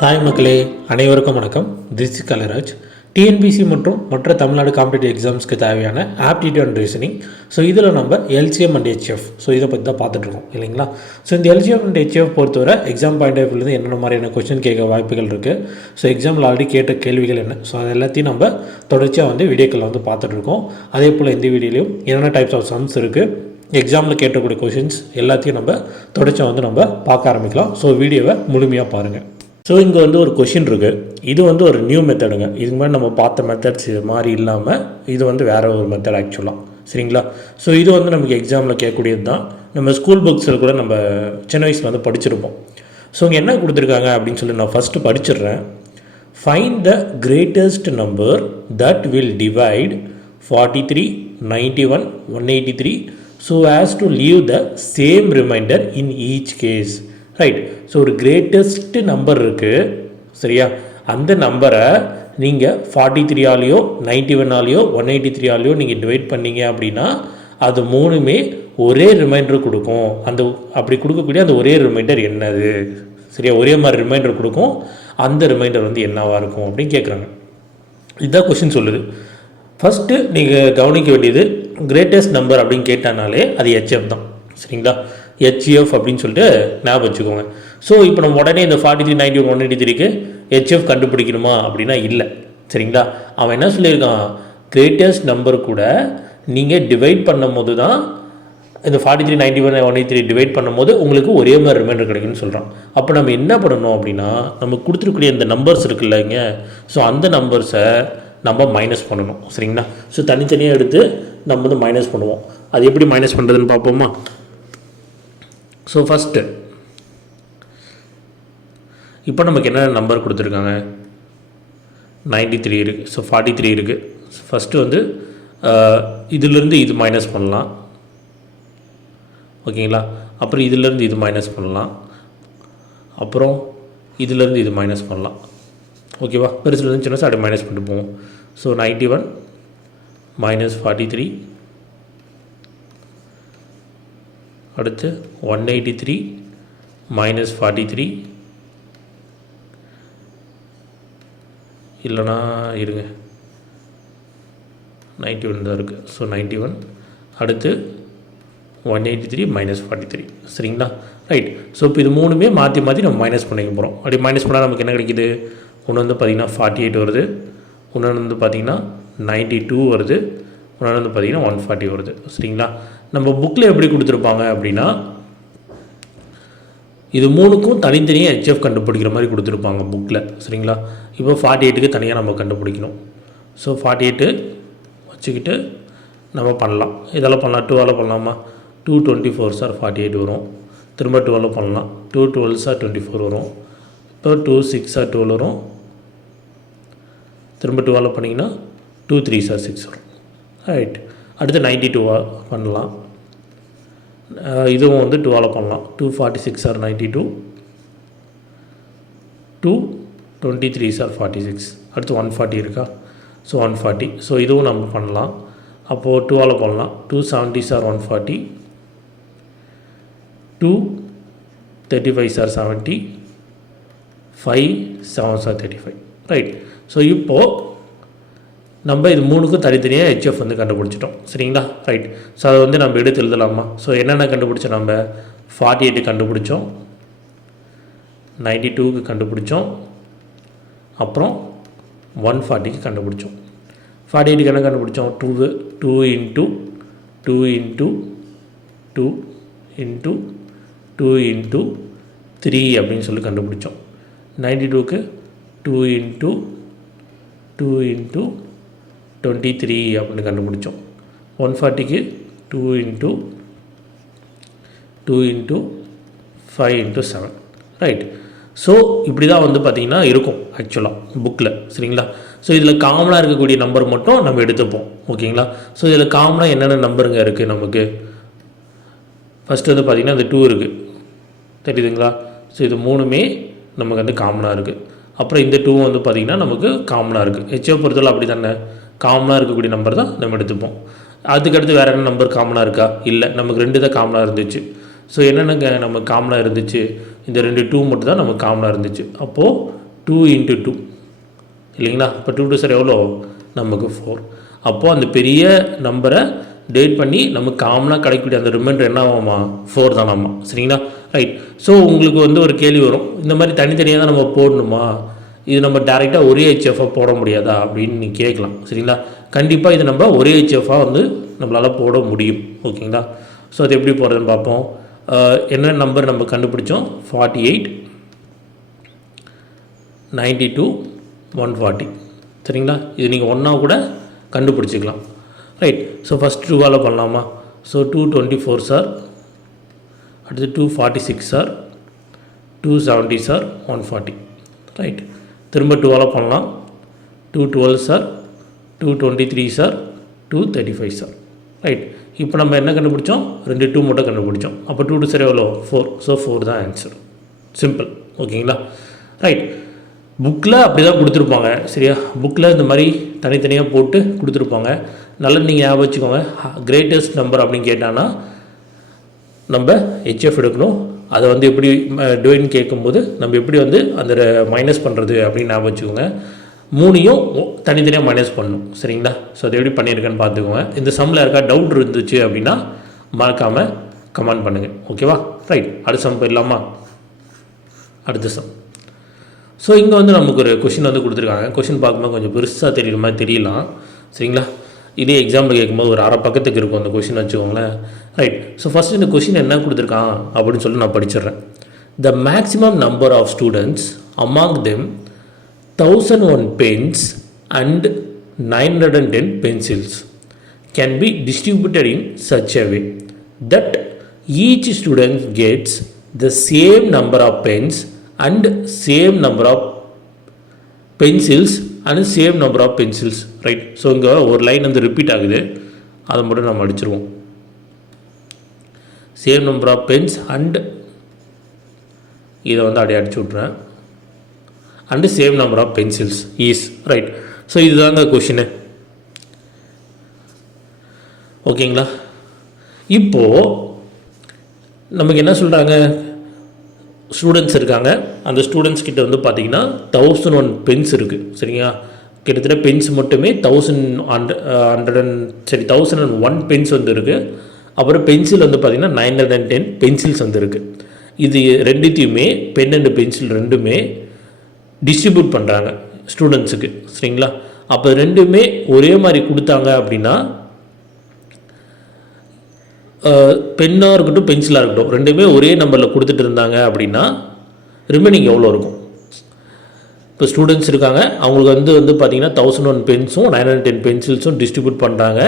Hi மக்களே, அனைவருக்கும் வணக்கம். This is கலராஜ். டிஎன்பிசி மற்றும் மற்ற தமிழ்நாடு காம்படிட்டிவ் எக்ஸாம்ஸ்க்கு தேவையான ஆப்டிடியூட் அண்ட் ரீசனிங். ஸோ இதில் நம்ம எல்சிஎம் அண்ட் ஹெச்எஃப் இதை பற்றி தான் பார்த்துட்ருக்கோம் இல்லைங்களா. ஸோ இந்த எல்சிஎம் அண்ட் ஹெச்எஃப் பொறுத்தவரை எக்ஸாம் பாயிண்ட் ஆஃப் வியூலேருந்து என்னென்ன மாதிரியான கொஸ்டின் கேட்க வாய்ப்புகள் இருக்குது, ஸோ எக்ஸாமில் ஆல்ரெடி கேட்ட கேள்விகள் என்ன, ஸோ அது எல்லாத்தையும் நம்ம தொடர்ச்சியாக வீடியோக்களில் பார்த்துட்ருக்கோம். அதே போல் இந்த வீடியோலையும் என்னென்ன டைப்ஸ் ஆஃப் சம்ஸ் இருக்குது, எக்ஸாமில் கேட்டக்கூடிய கொஷின்ஸ் எல்லாத்தையும் நம்ம தொடர்ச்சியாக நம்ம பார்க்க ஆரம்பிக்கலாம். ஸோ வீடியோவை முழுமையாக பாருங்கள். ஸோ இங்கே ஒரு கொஷின் இருக்குது. இது ஒரு நியூ மெத்தடுங்க. இதுக்கு மாதிரி நம்ம பார்த்த மெத்தட்ஸ் இது மாதிரி இல்லாமல் இது வேறு ஒரு மெத்தட் ஆக்சுவலாக, சரிங்களா. ஸோ இது நமக்கு எக்ஸாமில் கேட்கக்கூடியது தான். நம்ம ஸ்கூல் புக்ஸில் கூட நம்ம சின்ன வயசில் படிச்சிருப்போம். ஸோ இங்கே என்ன கொடுத்துருக்காங்க அப்படின்னு சொல்லி நான் ஃபஸ்ட்டு படிச்சிடுறேன். Find the greatest number that will divide 43, 91, 183 so as to leave the same remainder in each case. Right. So ஒரு கிரேட்டஸ்ட்டு நம்பர் இருக்குது, சரியா. அந்த நம்பரை நீங்கள் 43ஆலேயோ 91ஆலேயோ 183ஆலேயோ நீங்கள் டிவைட் பண்ணிங்க அப்படின்னா அது மூணுமே ஒரே ரிமைண்டர் கொடுக்கும். அப்படி கொடுக்கக்கூடிய அந்த ஒரே ரிமைண்டர் என்னது, சரியா. ஒரே மாதிரி ரிமைண்டர் கொடுக்கும். அந்த ரிமைண்டர் என்னவாக இருக்கும் அப்படின்னு கேட்குறாங்க. இதுதான் கொஷின் சொல்லுது. ஃபஸ்ட்டு நீங்கள் கவனிக்க வேண்டியது, கிரேட்டஸ்ட் நம்பர் அப்படின்னு கேட்டானாலே அது ஹெச்எஃப் தான், சரிங்களா. ஹெச்எஃப் அப்படின்னு சொல்லிட்டு ஞாபகம் வச்சுக்கோங்க. ஸோ இப்போ நம்ம உடனே இந்த 43, 91, 183க்கு ஹெச்எஃப் கண்டுபிடிக்கணுமா அப்படின்னா இல்லை, சரிங்களா. அவன் என்ன சொல்லியிருக்கான், கிரேட்டஸ்ட் நம்பர் கூட நீங்கள் டிவைட் பண்ணும் போது தான் இந்த 43, 91, 183 டிவைட் பண்ணும்போது உங்களுக்கு ஒரே மாதிரி ரிமைண்டர் கிடைக்குன்னு சொல்கிறான். அப்போ நம்ம என்ன பண்ணணும் அப்படின்னா, நம்ம கொடுத்துருக்கூடிய இந்த நம்பர்ஸ் இருக்குல்லங்க, ஸோ அந்த நம்பர்ஸை நம்ம மைனஸ் பண்ணணும், சரிங்களா. ஸோ தனித்தனியாக எடுத்து நம்ம மைனஸ் பண்ணுவோம். அது எப்படி மைனஸ் பண்ணுறதுன்னு பார்ப்போமா. ஸோ ஃபஸ்ட்டு இப்போ நமக்கு என்ன நம்பர் கொடுத்துருக்காங்க, 93 இருக்குது. ஸோ 43 இருக்குது. ஃபஸ்ட்டு இதிலேருந்து இது மைனஸ் பண்ணலாம், ஓகேங்களா. அப்புறம் இதிலேருந்து இது மைனஸ் பண்ணலாம், அப்புறம் இதிலேருந்து இது மைனஸ் பண்ணலாம், ஓகேவா. பெருசுலேருந்து சின்ன அப்படி மைனஸ் பண்ணிட்டு போவோம். ஸோ 91 மைனஸ் 43, அடுத்து 183 மைனஸ் 43, இல்லைனா இருங்க 91 தான் இருக்குது. ஸோ 91 அடுத்து 183 மைனஸ் 43, சரிங்களா. ரைட். ஸோ இப்போ இது மூணுமே மாற்றி மாற்றி நம்ம மைனஸ் பண்ணிக்க போகிறோம். அப்படி மைனஸ் பண்ணால் நமக்கு என்ன கிடைக்கிது, ஒன்று பார்த்திங்கன்னா 48 வருது, இன்னொன்று பார்த்திங்கன்னா 92 வருது, இன்னொன்று பார்த்திங்கன்னா 140 வருது, சரிங்களா. நம்ம புக்கில் எப்படி கொடுத்துருப்பாங்க அப்படின்னா, இது மூணுக்கும் தனித்தனியாக ஹெச்எஃப் கண்டுபிடிக்கிற மாதிரி கொடுத்துருப்பாங்க புக்கில், சரிங்களா. இப்போ 48க்கு தனியாக நம்ம கண்டுபிடிக்கணும். ஸோ 48 வச்சுக்கிட்டு நம்ம பண்ணலாம். இதெல்லாம் பண்ணலாம். 2ஆல் பண்ணலாமா, 224 சார் 48 வரும். திரும்ப 2ஆல் பண்ணலாம், 212 சார் 24 வரும். இப்போ 26 சார் 12 வரும். திரும்ப 2ஆல் பண்ணிங்கன்னா 23 சார் 6 வரும். ரைட். அடுத்து 92 பண்ணலாம். இதுவும் 2ஆல் பண்ணலாம். 246 சார் 92, 223 சார் 46. அடுத்து 140 இருக்கா. ஸோ 140. ஸோ இதுவும் நம்ம பண்ணலாம். அப்போது 2ஆல் பண்ணலாம். 270 sir 140, 235 sir 70, 5 7 sir 35. Right. So இப்போது நம்ம இது மூணுக்கும் தனித்தனியாக ஹெச்எஃப் கண்டுபிடிச்சிட்டோம், சரிங்களா. ரைட். ஸோ அதை நம்ம எடுத்து எழுதலாமா. ஸோ என்னென்ன கண்டுபிடிச்சோம், நம்ம 48 கண்டுபிடிச்சோம், 92க்கு கண்டுபிடிச்சோம், அப்புறம் 140க்கு கண்டுபிடிச்சோம். 48க்கு என்ன கண்டுபிடிச்சோம், 2 இன்ட்டு 2 இன்ட்டு 2 இன்ட்டு 2 இன்ட்டு 3 அப்படின்னு சொல்லி கண்டுபிடிச்சோம். 92க்கு 2 இன்ட்டு 2 இன்ட்டு 23 அப்படின்னு கண்டுபிடிச்சோம். 140க்கு 2 into 2 into 5 into 7. Right. So இப்படி தான் பார்த்திங்கன்னா இருக்கும் ஆக்சுவலாக புக்கில், சரிங்களா. ஸோ இதில் காமனாக இருக்கக்கூடிய நம்பர் மட்டும் நம்ம எடுத்துப்போம், ஓகேங்களா. ஸோ இதில் காமனாக என்னென்ன நம்பருங்க இருக்குது நமக்கு. ஃபஸ்ட்டு பார்த்திங்கன்னா இந்த 2 இருக்குது, தெரியுதுங்களா. ஸோ இது மூணுமே நமக்கு காமனாக இருக்குது. அப்புறம் இந்த 2 பார்த்திங்கன்னா நமக்கு காமனாக இருக்குது. ஹெச்எஃப் பொறுத்தவரை அப்படி தானே, காமனாக இருக்கக்கூடிய நம்பர் தான் நம்ம எடுத்துப்போம். அதுக்கடுத்து வேறு என்ன நம்பர் காமனாக இருக்கா, இல்லை, நமக்கு 2 தான் காமனாக இருந்துச்சு. ஸோ என்னென்ன நம்ம காமனாக இருந்துச்சு, இந்த 2 2 மட்டும் தான் நமக்கு காமனாக இருந்துச்சு. அப்போது 2 into 2 இல்லைங்களா? இப்போ 2 2 சார் எவ்வளோ நமக்கு 4. அப்போது அந்த பெரிய நம்பரை டிவைட் பண்ணி நமக்கு காமனாக கிடைக்கக்கூடிய அந்த ரிமைண்டர் என்ன ஆகுமா 4 தானாமா. சரிங்களா? ரைட். ஸோ உங்களுக்கு வந்து ஒரு கேள்வி வரும், இந்த மாதிரி தனித்தனியாக தான் நம்ம போடணுமா, இது நம்ம டேரெக்டாக ஒரே ஹெச்எஃபாக போட முடியாதா அப்படின்னு நீங்கள் கேட்கலாம். சரிங்களா? கண்டிப்பாக இது நம்ம ஒரே ஹெச்எஃபாக வந்து நம்மளால் போட முடியும். ஓகேங்களா? ஸோ அது எப்படி போடுறதுன்னு பார்ப்போம். என்ன நம்பர் நம்ம கண்டுபிடிச்சோம், 48 92 140. சரிங்களா? இது நீங்கள் ஒன்றா கூட கண்டுபிடிச்சிக்கலாம். ரைட். ஸோ ஃபஸ்ட் 2ஆல் பண்ணலாமா? ஸோ 224 சார், அடுத்து 246 சார், 270 சார், 140. ரைட். திரும்ப 2ஆல் பண்ணலாம். 212 சார், 223 சார், 235 சார். ரைட். இப்போ நம்ம என்ன கண்டுபிடிச்சோம், 2 2 மட்டும் கண்டுபிடிச்சோம். அப்போ 2 2 சார் எவ்வளோ 4. ஸோ 4 தான் ஆன்சர். சிம்பிள். ஓகேங்களா? ரைட். புக்கில் அப்படி தான் கொடுத்துருப்பாங்க. சரியா? புக்கில் இந்த மாதிரி தனித்தனியாக போட்டு கொடுத்துருப்பாங்க. நல்லா நீங்கள் ஞாபகம் வச்சுக்கோங்க. கிரேட்டஸ்ட் நம்பர் அப்படின்னு கேட்டான்னா நம்ம ஹெச்எஃப் எடுக்கணும். அதை வந்து எப்படி டிவைட்னு கேட்கும்போது நம்ம எப்படி வந்து அந்த மைனஸ் பண்ணுறது அப்படின்னு ஞாபகம் வச்சுக்கோங்க. 3ஐயும் தனித்தனியாக மைனஸ் பண்ணணும். சரிங்களா? ஸோ அது எப்படி பண்ணியிருக்கேன்னு பார்த்துக்கோங்க. இந்த சம்மில் இருக்கா டவுட் இருந்துச்சு அப்படின்னா மறக்காமல் கமெண்ட் பண்ணுங்கள். ஓகேவா? ரைட். அடுத்த சம் போயிடலாமா? அடுத்த சம். ஸோ இங்கே வந்து நமக்கு ஒரு கொஷின் வந்து கொடுத்துருக்காங்க. கொஷின் பார்க்கும்போது கொஞ்சம் பெருசாக தெரியுற மாதிரி தெரியலாம். சரிங்களா? இதே எக்ஸாம்பிள் கேட்கும்போது ஒரு அரை பக்கத்துக்கு இருக்கும் அந்த கொஷின் வச்சுக்கோங்களேன். ரைட். ஸோ ஃபஸ்ட்டு இந்த கொஷின் என்ன கொடுத்துருக்கான் அப்படின்னு சொல்லி நான் படிச்சிடுறேன். The maximum number of students among them 1001 pens and 910 pencils can be distributed in such a way that each student gets the same number of pens and same number of pencils and same number of pencils. Right. So இங்கே ஒரு line வந்து repeat ஆகுது, அதை மட்டும் நம்ம அடிச்சிருவோம். Same number of pens and இதை வந்து அப்படியே அடிச்சு விட்றேன். And same number of pencils is. Right. So இதுதாங்க கொஷினு. ஓகேங்களா? இப்போது நமக்கு என்ன சொல்கிறாங்க, ஸ்டூடெண்ட்ஸ் இருக்காங்க. அந்த ஸ்டூடெண்ட்ஸ் கிட்ட வந்து பார்த்திங்கன்னா 1001 பென்ஸ் இருக்குது. சரிங்களா? கிட்டத்தட்ட பென்ஸ் மட்டுமே 1001 பென்ஸ் வந்து இருக்குது. அப்புறம் பென்சில் வந்து பார்த்திங்கன்னா 910 பென்சில்ஸ் வந்து இருக்குது. இது ரெண்டுத்தையுமே பென் அண்டு பென்சில் ரெண்டுமே டிஸ்ட்ரிபியூட் பண்ணுறாங்க ஸ்டூடெண்ட்ஸுக்கு. சரிங்களா? அப்போ ரெண்டுமே ஒரே மாதிரி கொடுத்தாங்க அப்படின்னா, பென்னாக இருக்கட்டும் பென்சிலாக இருக்கட்டும் ரெண்டுமே ஒரே நம்பரில் கொடுத்துட்டு இருந்தாங்க அப்படின்னா ரிமைனிங் எவ்வளோ இருக்கும்? இப்போ ஸ்டூடெண்ட்ஸ் இருக்காங்க, அவங்களுக்கு வந்து பார்த்திங்கன்னா 1001 பென்ஸும் 910 பென்சில்ஸும் டிஸ்ட்ரிபியூட் பண்ணுறாங்க.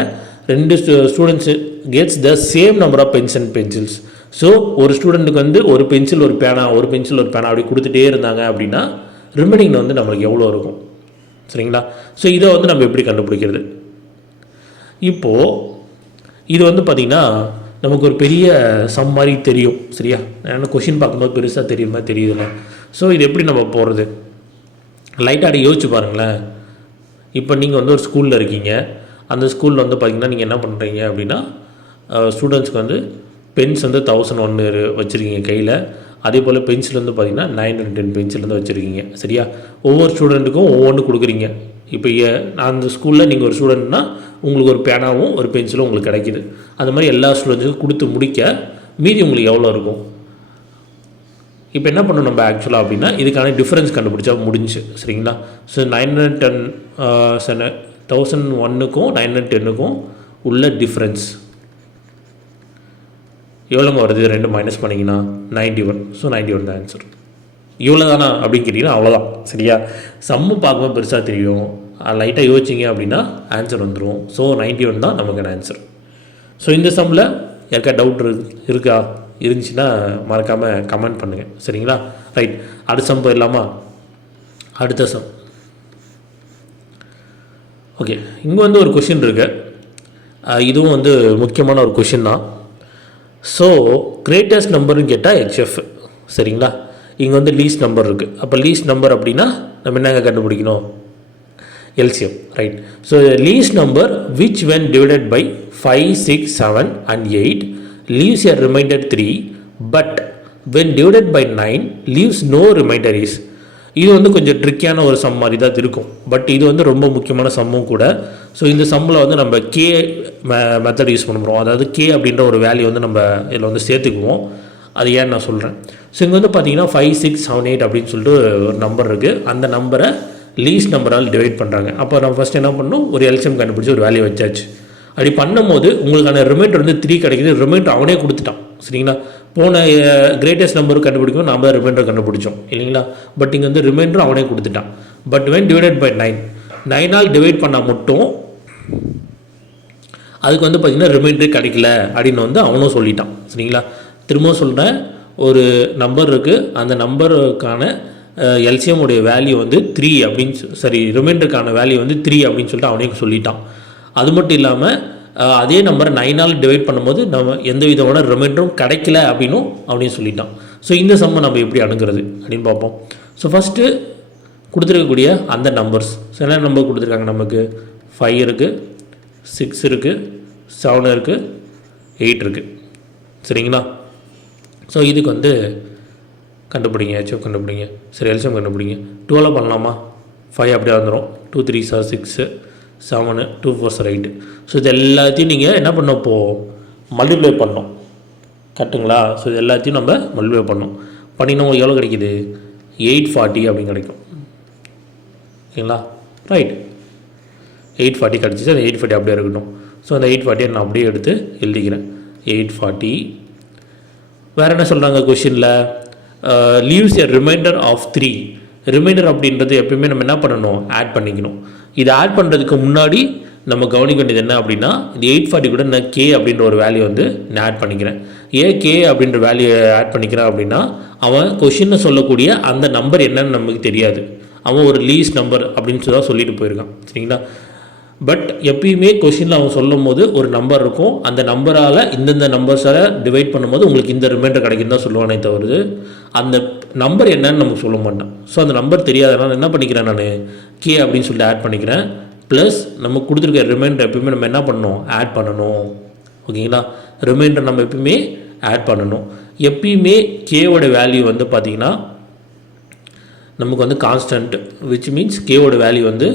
ரெண்டு students gets the same number of pens and pencils. So ஒரு ஸ்டூடெண்ட்டுக்கு வந்து ஒரு பென்சில் ஒரு பேனா, ஒரு பென்சில் ஒரு பேனா அப்படி கொடுத்துட்டே இருந்தாங்க அப்படின்னா ரிமைனிங் வந்து நம்மளுக்கு எவ்வளோ இருக்கும்? சரிங்களா? ஸோ இதை வந்து நம்ம எப்படி கண்டுபிடிக்கிறது? இப்போது இது வந்து பார்த்திங்கன்னா நமக்கு ஒரு பெரிய சம் மாதிரி தெரியும். சரியா? ஏன்னா கொஷின் பார்க்கும்போது பெருசாக தெரியுற மாதிரி தெரியுதுல்ல. ஸோ இது எப்படி நம்ம போகிறது? லைட்டாக யோசிச்சு பாருங்களேன். இப்போ நீங்கள் வந்து ஒரு ஸ்கூலில் இருக்கீங்க. அந்த ஸ்கூலில் வந்து பார்த்திங்கன்னா நீங்கள் என்ன பண்ணுறீங்க அப்படின்னா, ஸ்டூடெண்ட்ஸ்க்கு வந்து பென்ஸ் வந்து 1001 வச்சுருக்கீங்க கையில். அதே போல் பென்சில் வந்து பார்த்திங்கன்னா 910 பென்சில் வந்து வச்சுருக்கீங்க. சரியா? ஒவ்வொரு ஸ்டூடெண்ட்டுக்கும் ஒவ்வொன்று கொடுக்குறீங்க. இப்போ அந்த ஸ்கூலில் நீங்கள் ஒரு ஸ்டூடெண்ட்னா உங்களுக்கு ஒரு பேனாவும் ஒரு பென்சிலும் உங்களுக்கு கிடைக்கிது. அந்த மாதிரி எல்லா ஸ்டூடெண்ட்ஸுக்கும் கொடுத்து முடிக்க மீதி உங்களுக்கு எவ்வளோ இருக்கும்? இப்போ என்ன பண்ணணும் நம்ம ஆக்சுவலாக அப்படின்னா, இதுக்கான டிஃப்ரென்ஸ் கண்டுபிடிச்சா முடிஞ்சு. சரிங்களா? ஸோ 910 1001க்கும் 910க்கும் உள்ள டிஃப்ரென்ஸ் எவ்வளோங்க வருது? 2 மைனஸ் பண்ணிங்கன்னா 91. ஸோ 91 தான் ஆன்சர். இவ்வளோ தானா அப்படின்னு கேட்டிங்கன்னா அவ்வளோதான். சரியா? சம்மு பார்க்கும்போது பெருசாக தெரியும், லைட்டாக யோசிச்சிங்க அப்படின்னா ஆன்சர் வந்துடும். ஸோ 91 தான் நமக்கான ஆன்சர். ஸோ இந்த சம்மில் யாருக்கா டவுட் இருக்கா? இருந்துச்சுன்னா மறக்காமல் கமெண்ட் பண்ணுங்கள். சரிங்களா? ரைட். அடுத்த சம் போயிடலாமா? அடுத்த சம். ஓகே, இங்கே வந்து ஒரு கொஷின் இருக்குது. இதுவும் வந்து முக்கியமான ஒரு கொஷின் தான். ஸோ கிரேட்டஸ்ட் நம்பர்னு கேட்டால் ஹெச்எஃப். சரிங்களா? இங்கே வந்து லீஸ்ட் நம்பர் இருக்குது. அப்போ லீஸ்ட் நம்பர் அப்படின்னா நம்ம என்னங்க கண்டுபிடிக்கணும்? LCM. Right. So least number which when divided by 5, 6, 7 and 8 leaves a remainder 3, but when divided by 9 leaves no remainder is. இது வந்து கொஞ்சம் ட்ரிக்கியான ஒரு சம் மாதிரி தான் இருக்கும். பட் இது வந்து ரொம்ப முக்கியமான சம்மும் கூட. ஸோ இந்த சம்மில் வந்து நம்ம கே மெத்தட் யூஸ் பண்ண போகிறோம். அதாவது கே அப்படின்ற ஒரு வேல்யூ வந்து நம்ம இதில் வந்து சேர்த்துக்குவோம். அது ஏன்னு நான் சொல்கிறேன். ஸோ இங்கே வந்து பார்த்தீங்கன்னா 5, 6, 7, 8 அப்படின்னு சொல்லிட்டு ஒரு நம்பர் இருக்குது. அந்த நம்பரை லீஸ்ட் நம்பரால் டிவைட் பண்ணுறாங்க. அப்போ நம்ம ஃபஸ்ட் என்ன பண்ணணும், ஒரு எல்சிஎம் கண்டுபிடிச்சி ஒரு வேல்யூ வச்சாச்சு. அப்படி பண்ணும்போது உங்களுக்கான ரிமைண்டர் வந்து 3 கிடைக்குது. ரிமைண்டர் அவனே கொடுத்துட்டான். சரிங்களா, போன கிரேட்டஸ்ட் நம்பர் கண்டுபிடிக்கும் நாம் தான் ரிமைண்டர் கண்டுபிடிச்சோம் இல்லைங்களா. பட் இங்கே வந்து ரிமைண்டர் அவனே கொடுத்துட்டான். But when divided by 9 divide பண்ணால் மட்டும் அதுக்கு வந்து பார்த்திங்கன்னா ரிமைண்டரே கிடைக்கல அப்படின்னு வந்து அவனும் சொல்லிட்டான். சரிங்களா, திரும்பவும் சொல்கிறேன், ஒரு நம்பர் இருக்குது. அந்த நம்பருக்கான எல்சிஎம் உடைய வேல்யூ வந்து 3 அப்படின்னு ரிமைண்டருக்கான வேல்யூ வந்து 3 அப்படின்னு சொல்லிட்டு அவனே சொல்லிட்டான். அது மட்டும் இல்லாமல் அதே நம்பரை 9 டிவைட் பண்ணும்போது நம்ம எந்த விதமான ரிமைண்டரும் கிடைக்கல அப்படின்னும் அவனையும் சொல்லிட்டான். ஸோ இந்த சம்மை நம்ம எப்படி அணுகிறது அப்படின்னு பார்ப்போம். ஸோ ஃபஸ்ட்டு கொடுத்துருக்கக்கூடிய அந்த நம்பர்ஸ், என்ன நம்பர் கொடுத்துருக்காங்க நமக்கு, 5 இருக்குது, 6 இருக்குது, 7 இருக்குது, 8 இருக்குது. சரிங்களா, ஸோ இதுக்கு வந்து கண்டுபிடிங்க, ஹெச்எஃப் கண்டுபிடிங்க. சரி, எல்சிஎம் கண்டுபிடிங்க. 12 பண்ணலாமா, 5 அப்படியே வந்துடும். 2 3 6, 7 2 4 8. ஸோ இது எல்லாத்தையும் நீங்கள் என்ன பண்ணோம், இப்போது மல்டிப்ளை பண்ணோம். கரெக்டுங்களா. ஸோ இது எல்லாத்தையும் நம்ம மல்டிப்ளை பண்ணோம். பண்ணினா உங்களுக்கு எவ்வளோ கிடைக்கிது, 840 அப்படின்னு கிடைக்கும். ஓகேங்களா, ரைட். 840 கிடச்சிச்சு. அந்த 840 அப்படியே இருக்கட்டும். ஸோ அந்த 840 நான் அப்படியே எடுத்து எழுதிக்கிறேன். 840. வேறு என்ன சொல்கிறாங்க கொஷினில், leaves a reminder of 3. Reminder அப்படின்றது எப்பயுமே நம்ம என்ன பண்ணணும், ஆட் பண்ணிக்கணும். இதை ஆட் பண்ணுறதுக்கு முன்னாடி நம்ம கவனிக்க வேண்டியது என்ன அப்படின்னா, இந்த 840 கூட நான் கே அப்படின்ற ஒரு வேல்யூ வந்து நான் ஆட் பண்ணிக்கிறேன். ஏன் கே அப்படின்ற வேல்யூ ஆட் பண்ணிக்கிறேன் அப்படின்னா, அவன் கொஷினில் சொல்லக்கூடிய அந்த நம்பர் என்னன்னு நமக்கு தெரியாது. அவன் ஒரு லீஸ்ட் நம்பர் அப்படின்னு சொல்லி தான் சொல்லிட்டு போயிருக்கான். சரிங்களா, பட் எப்பயுமே கொஷினில் அவன் சொல்லும் போது ஒரு நம்பர் இருக்கும். அந்த நம்பரால் இந்தந்த நம்பர்ஸால் டிவைட் பண்ணும்போது உங்களுக்கு இந்த ரிமைண்டர் கிடைக்கும் தான் சொல்லுவானே தவிர அந்த நம்பர் என்னன்னு நமக்கு சொல்ல மாட்டான். ஸோ அந்த நம்பர் தெரியாதனால என்ன பண்ணிக்கிறேன், நான் கே அப்படின்னு சொல்லிட்டு ஆட் பண்ணிக்கிறேன். ப்ளஸ் நம்ம கொடுத்துருக்க ரிமைண்டர் எப்பயுமே நம்ம என்ன பண்ணணும், ஆட் பண்ணணும். ஓகேங்களா, ரிமைண்டர் நம்ம எப்பயுமே ஆட் பண்ணணும். எப்பயுமே கேவோட வேல்யூ வந்து பார்த்திங்கன்னா நமக்கு வந்து கான்ஸ்டன்ட், விச் மீன்ஸ் கேவோட வேல்யூ வந்து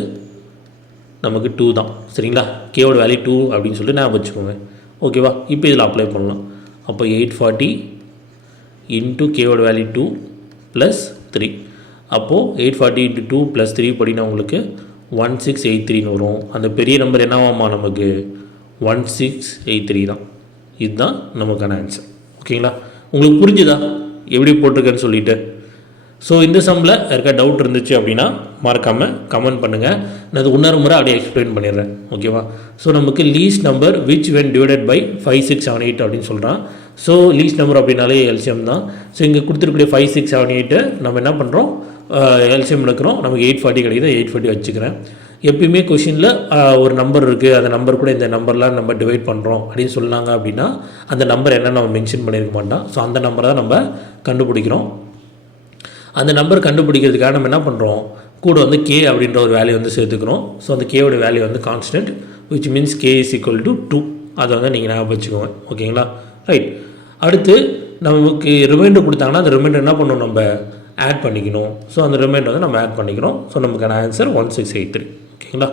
நமக்கு 2 தான். சரிங்களா, கேவோட வேல்யூ 2 அப்படின்னு சொல்லிட்டு நான் வச்சுக்கோங்க. ஓகேவா, இப்போ இதில் அப்ளை பண்ணலாம். அப்போ 840 இன்ட்டு கேவோட வேல்யூ 2 ப்ளஸ் 3. அப்போது 840 இன்ட்டு 2 ப்ளஸ் 3 படினா உங்களுக்கு 1683 வரும். அந்த பெரிய நம்பர் என்னவாமா நமக்கு 1683 தான். இதுதான் நமக்கான ஆன்சர். ஓகேங்களா, உங்களுக்கு புரிஞ்சுதா எப்படி போட்டிருக்கேன்னு சொல்லிவிட்டு. ஸோ இந்த சம்மில் இருக்க டவுட் இருந்துச்சு அப்படின்னா மறக்காமல் கமெண்ட் பண்ணுங்கள். நான் அது இன்னொரு முறை அப்படியே எக்ஸ்பிளைன் பண்ணிடுறேன். ஓகேவா, ஸோ நமக்கு least number which when divided by 5 6 7 8 அப்படின்னு சொல்கிறான். ஸோ லீஸ்ட் நம்பர் அப்படின்னாலே எல்சிஎம் தான். ஸோ இங்கே கொடுத்துருக்கூடிய 5 6 7 8 நம்ம என்ன பண்ணுறோம், எல்சிஎம் எடுக்கிறோம். நமக்கு 840 கிடைக்குது. 840 வச்சுக்கிறேன். எப்பயுமே கொஷினில் ஒரு நம்பர் இருக்குது, அந்த நம்பர் கூட இந்த நம்பர்லாம் நம்ம டிவைட் பண்ணுறோம் அப்படின்னு சொன்னாங்க அப்படின்னா அந்த நம்பர் என்ன நம்ம மென்ஷன் பண்ணியிருக்க மாட்டோம். ஸோ அந்த நம்பரை தான் நம்ம கண்டுபிடிக்கிறோம். அந்த நம்பர் கண்டுபிடிக்கிறதுக்காக நம்ம என்ன பண்ணுறோம், கூட வந்து கே அப்படின்ற ஒரு வேல்யூ வந்து சேர்த்துக்கிறோம். ஸோ அந்த கேவோட வேல்யூ வந்து constant, which means K is equal to 2. அதை வந்து நீங்கள் ஞாபகம் வச்சுக்கோங்க. ஓகேங்களா, ரைட். அடுத்து நமக்கு ரிமைண்டர் கொடுத்தாங்கன்னா அந்த ரிமைண்டர் என்ன பண்ணணும், நம்ம ஆட் பண்ணிக்கணும். ஸோ அந்த ரிமைண்டர் வந்து நம்ம ஆட் பண்ணிக்கிறோம். ஸோ நமக்கான ஆன்சர் 1683. ஓகேங்களா,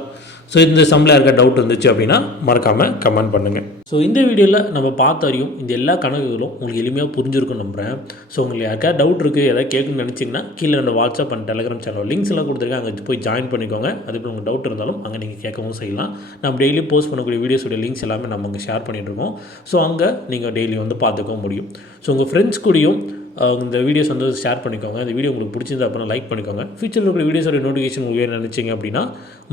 ஸோ இந்த சம்மில் இருக்க டவுட் இருந்துச்சு அப்படின்னா மறக்காமல் கமெண்ட் பண்ணுங்கள். ஸோ இந்த வீடியோவில் நம்ம பார்த்த வரையும் இந்த எல்லா கணக்குகளும் உங்களுக்கு எளிமையாக புரிஞ்சிருக்குன்னு நம்புகிறேன். ஸோ உங்களுக்கு யாருக்கா டவுட் இருக்குது, எதாவது கேட்கணும்னு நினச்சிங்கன்னா கீழே ரெண்டு WhatsApp and Telegram channel links எல்லாம் கொடுத்துருக்கேன். அங்கே போய் ஜாயின் பண்ணிக்கோங்க. அதுக்கு உங்களுக்கு டவுட் இருந்தாலும் அங்கே நீங்கள் கேட்கவும் செய்யலாம். நம்ம டெய்லி போஸ்ட் பண்ணக்கூடிய வீடியோஸோட லிங்க்ஸ் எல்லாமே நம்ம அங்கே ஷேர் பண்ணிட்டுருக்கோம். ஸோ அங்கே நீங்கள் டெய்லி வந்து பார்த்துக்கவும் முடியும். ஸோ உங்கள் ஃப்ரெண்ட்ஸ் கூடயும் இந்த வீடியோஸ் வந்து ஷேர் பண்ணிக்கோங்க. இந்த வீடியோ உங்களுக்கு பிடிச்சிருந்தா அப்படின்னா லைக் பண்ணிக்கோங்க. ஃபியூச்சரில் இருக்கிற வீடியோஸோட நோட்டிஃபிகேஷன் உங்களுக்கு நினச்சிங்க அப்படின்னா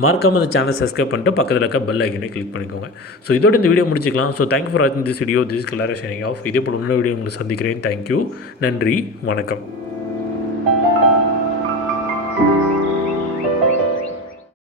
மறக்காமல் அந்த சேனல் சப்ஸ்கிரைப் பண்ணிட்டு பக்கத்தில் இருக்க பெல் ஐக்கனை கிளிக் பண்ணிக்கோங்க. ஸோ இதோட இந்த வீடியோ முடிச்சிக்கலாம். ஸோ தேங்க்யூ ஃபார் வாட்சிங் this video. This colour shining off. இதே போல் இன்னொரு வீடியோ உங்களுக்கு சந்திக்கிறேன். தேங்க்யூ, நன்றி, வணக்கம்.